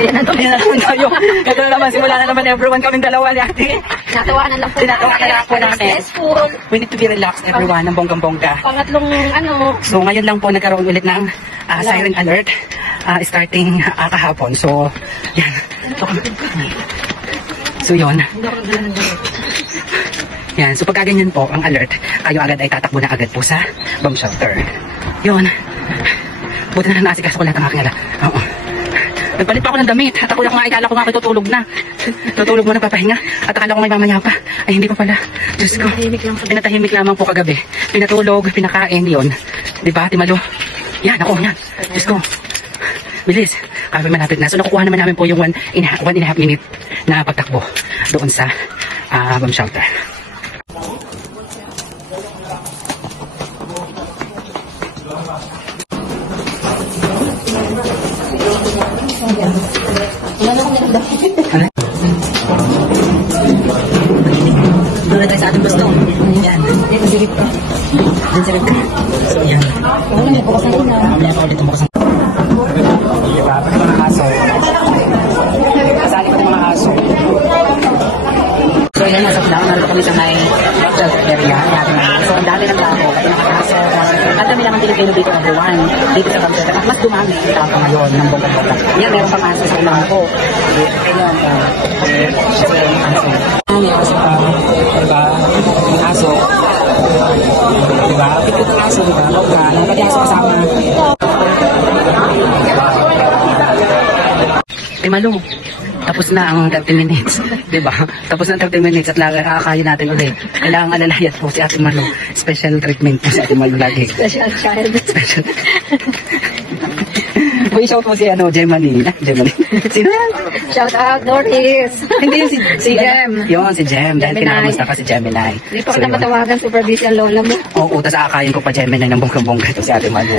Ayan na naman tayo. Ito na naman, simula na naman everyone kaming dalawa ni ate. Natawanan lang po. Tinatawanan lang po namin. Stressful. We need to be relaxed everyone, ng bonggang-bongga. Pangatlong So ngayon lang po nagkaroon ulit ng siren alert starting kahapon. So, yan. So yun. Yan. So pagka ganyan po ang alert, kayo agad ay tatakbo na agad po sa bomb shelter. Yun. Buti na naasikaso ko lahat ang aking ala. Oo. Nagpalit pa ako ng damit. At ako lang akala ko nga ako tutulog na. Tutulog mo na papahinga. At akala ko may mamaya pa. Ay hindi pa pala. Diyos ko. Pinatahimik lamang po kagabi. Pinatulog, pinakain, yun. Diba, Timalo? Yan, ako, yan. Diyos ko. Bilis. Kami malapit na. So nakukuha naman namin po yung 1.5 minute na pagtakbo doon sa bomb shelter. Doon na tayo sa ating gusto. Yan. Yan, sirip ka. Yan, sirip ka. So, yan. Wala, may bukas na ito na. Wala pa ulit ang bukas na. Diba? Pati mga aso. Kasali pati mga aso. So, yan. Nasa flower. Narito kami sa may area. So, ang dami ng tao. Pati mga aso. At kami naman Pilipino dito everyone. Dito sa Bangkok. At mas dumami ang tao ngayon ng bongga-bongga. Yan, meron pang aso sa ulang ko. Ayun. May aso pa. Diba? May aso. Diba? Pikit ng aso, diba? Bongga. Nung pati aso kasama. Malo. Tapos na ang 30 minutes. Diba? Tapos na ang 30 minutes at kakakain natin ulit. Kailangan alalayan po si Ate Malo. Special treatment po si Ate Malo lagi. Special child. Special. Uy, shout po si Gemini. Gemini. Sino yan? Shout out, Doris. Hindi si Gem. Yun, si Gem. Dahil kinakamusta ka si Gemini. Hindi pa ka na matawagan supervision lola mo. Oo, tapos aakayin ko pa Gemini ng bonggang-bongga ito si Ate Malo.